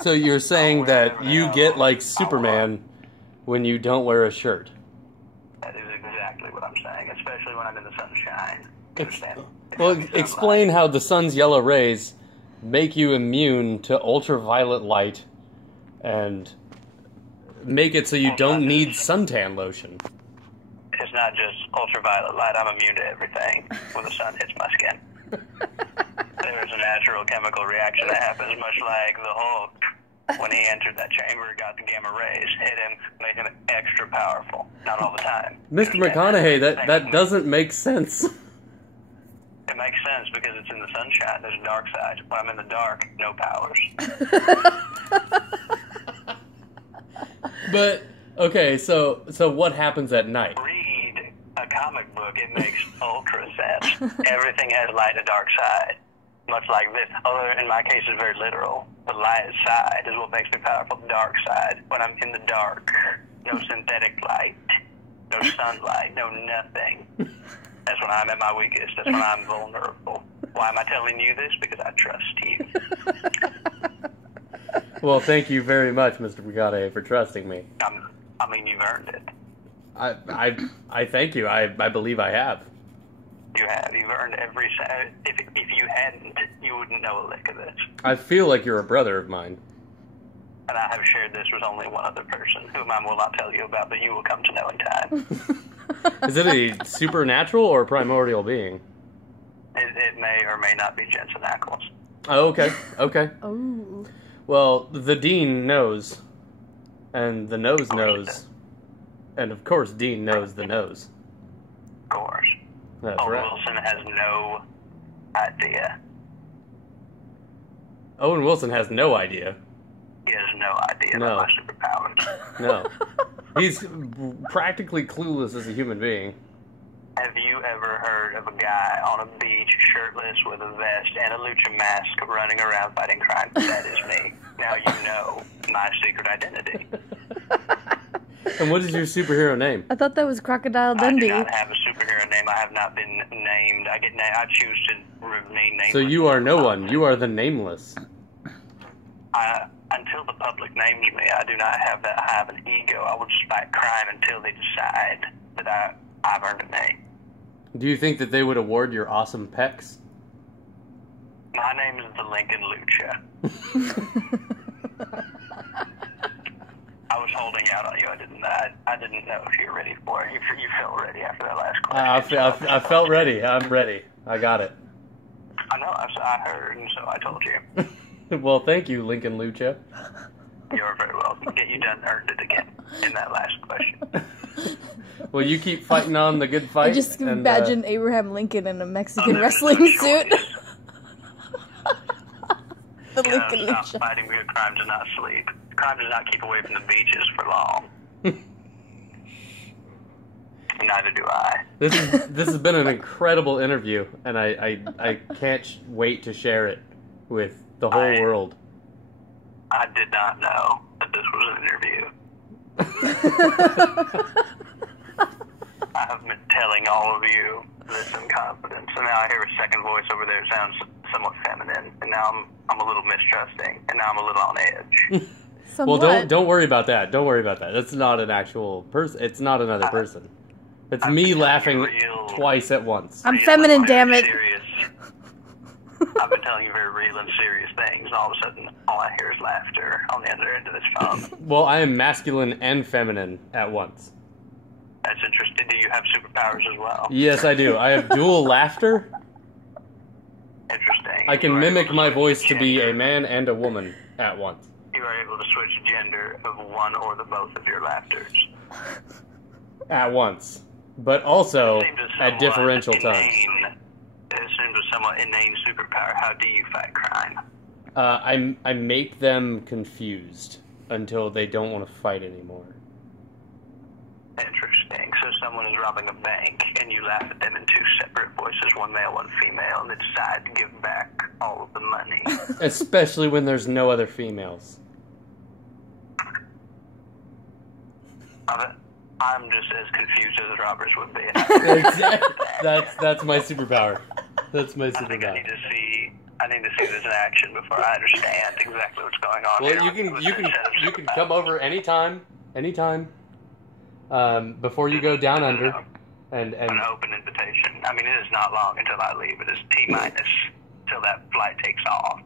So you're saying that you get like Superman when you don't wear a shirt? That is exactly what I'm saying, especially when I'm in the sunshine. Understand? Well, explain how the sun's yellow rays make you immune to ultraviolet light and make it so you don't need suntan lotion. It's not just ultraviolet light. I'm immune to everything when the sun hits my skin. There's a natural chemical reaction that happens, much like the Hulk. When he entered that chamber, got the gamma rays, hit him, made him extra powerful. Not all the time. Mr. McConaughey, that doesn't make sense. It makes sense because it's in the sunshine. There's a dark side. When I'm in the dark, no powers. But, okay, so what happens at night? Read a comic book. It makes ultra sense. Everything has light and dark side. Much like this. Although in my case it's very literal. The light side is what makes me powerful. The dark side. When I'm in the dark, no synthetic light, no sunlight, no nothing. That's when I'm at my weakest. That's when I'm vulnerable. Why am I telling you this? Because I trust you. Well, thank you very much, Mr. McConaughey, for trusting me. I mean, you've earned it. I thank you. I believe I have. You have. You've earned every cent. If you hadn't, you wouldn't know a lick of this. I feel like you're a brother of mine. And I have shared this with only one other person, whom I will not tell you about, but you will come to know in time. Is it a supernatural or primordial being? It may or may not be Jensen Ackles. Oh, okay. Okay. Oh. Well, the Dean knows. And the nose knows. And of course, Dean knows the nose. Of course. That's right. Wilson has no idea. Owen Wilson has no idea. He has no idea about my superpowers. No. He's practically clueless as a human being. Have you ever heard of a guy on a beach, shirtless, with a vest and a lucha mask, running around fighting crime? That is me. Now you know my secret identity. And what is your superhero name? I thought that was Crocodile Dundee. I do not have a superhero name. I have not been named. I choose to remain nameless. So you are no one. You are the nameless. Until the public names me, I do not have that. I have an ego. I will just fight crime until they decide that I've earned a name. Do you think that they would award your awesome pecs? My name is the Lincoln Lucha. I was holding out on you. I didn't know if you were ready for it. You felt ready after that last question. I felt ready. I'm ready. I got it. I know. I heard, and so I told you. Well, thank you, Lincoln Lucha. You're very welcome. You done earned it again in that last question. Well, you keep fighting on the good fight. I just imagine Abraham Lincoln in a Mexican wrestling suit. The Lincoln Lucha. Fighting good crime does not sleep. Crime does not keep away from the beaches for long. Neither do I. This has been an incredible interview, and I can't wait to share it with the whole world. I did not know that this was an interview. I have been telling all of you this in confidence, and now I hear a second voice over there that sounds somewhat feminine, and now I'm a little mistrusting, and now I'm a little on edge. Somewhat. Well, don't worry about that. Don't worry about that. It's not an actual person. It's not another person. It's me laughing twice at once. I'm feminine, damn it. Serious. I've been telling you very real and serious things, and all of a sudden, all I hear is laughter on the other end of this phone. Well, I am masculine and feminine at once. That's interesting. Do you have superpowers as well? Yes, I do. I have dual laughter. Interesting. I can mimic my voice to be a man and a woman at once. You are able to switch gender of one or the both of your laughters. At once. But also at differential times. It seems a somewhat inane superpower. How do you fight crime? I make them confused until they don't want to fight anymore. Interesting. So someone is robbing a bank, and you laugh at them in two separate voices, one male, one female, and they decide to give back all of the money. Especially when there's no other females. I'm just as confused as the robbers would be. That's my superpower. That's my superpower. I think I need to see I need to see this in action before I understand exactly what's going on. Well, here. you can come over anytime, before you go down under, and an open invitation. I mean, it is not long until I leave. It is T-minus till that flight takes off.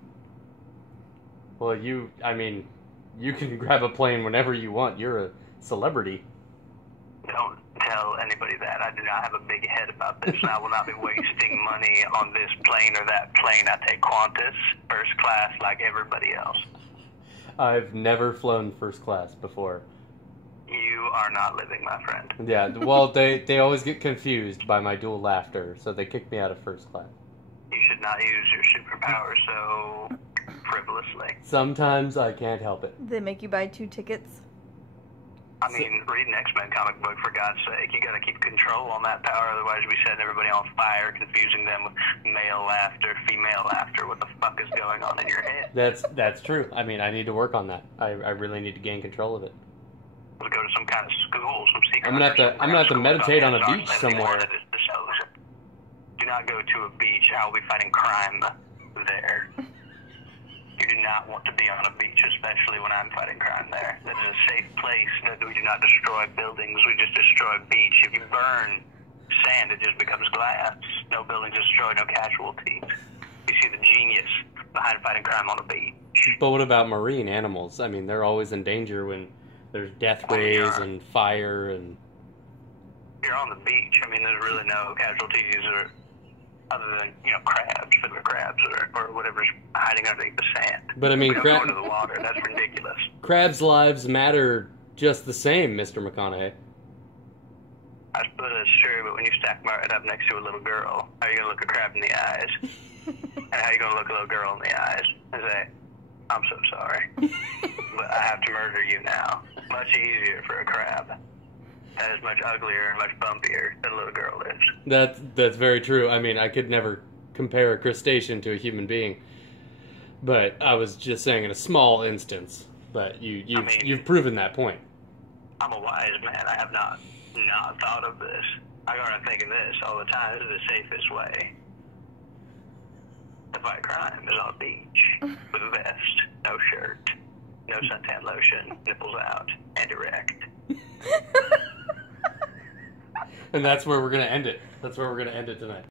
well, you can grab a plane whenever you want. You're a celebrity. Don't tell anybody that. I do not have a big head about this, and I will not be wasting money on this plane or that plane. I take Qantas, first class, like everybody else. I've never flown first class before. You are not living, my friend. Yeah, well, they always get confused by my dual laughter, so they kick me out of first class. You should not use your superpower so frivolously. Sometimes I can't help it. They make you buy 2 tickets. I mean, read an X-Men comic book, for God's sake. You gotta keep control on that power, otherwise we set everybody on fire, confusing them with male laughter, female laughter. What the fuck is going on in your head? That's true. I mean, I need to work on that. I really need to gain control of it. We'll go to some kind of school, some secret. I'm gonna have to meditate on a beach somewhere. Do not go to a beach. I will be fighting crime there. You do not want to be on a beach, especially when I'm fighting crime there. That is a safe place. We do not destroy buildings. We just destroy beach. If you burn sand, it just becomes glass. No buildings destroyed, no casualties. You see the genius behind fighting crime on a beach. But what about marine animals? I mean, they're always in danger when there's death rays and fire and... You're on the beach. I mean, there's really no casualties other than, crabs, fiddler crabs, or whatever's hiding underneath the sand. But I mean, go into the water. That's ridiculous. Crabs' lives matter just the same, Mr. McConaughey. I suppose that's true, but when you stack them right up next to a little girl, how are you going to look a crab in the eyes? And how are you going to look a little girl in the eyes and say, I'm so sorry, but I have to murder you now? Much easier for a crab. That is much uglier and much bumpier than a little girl is. That's very true. I mean, I could never compare a crustacean to a human being, but I was just saying in a small instance. But you've proven that point. I'm a wise man. I have not thought of this. I go around thinking this all the time. This is the safest way to fight crime is on a beach with a vest, no shirt, no suntan lotion, nipples out, and erect. And that's where we're going to end it. That's where we're going to end it tonight.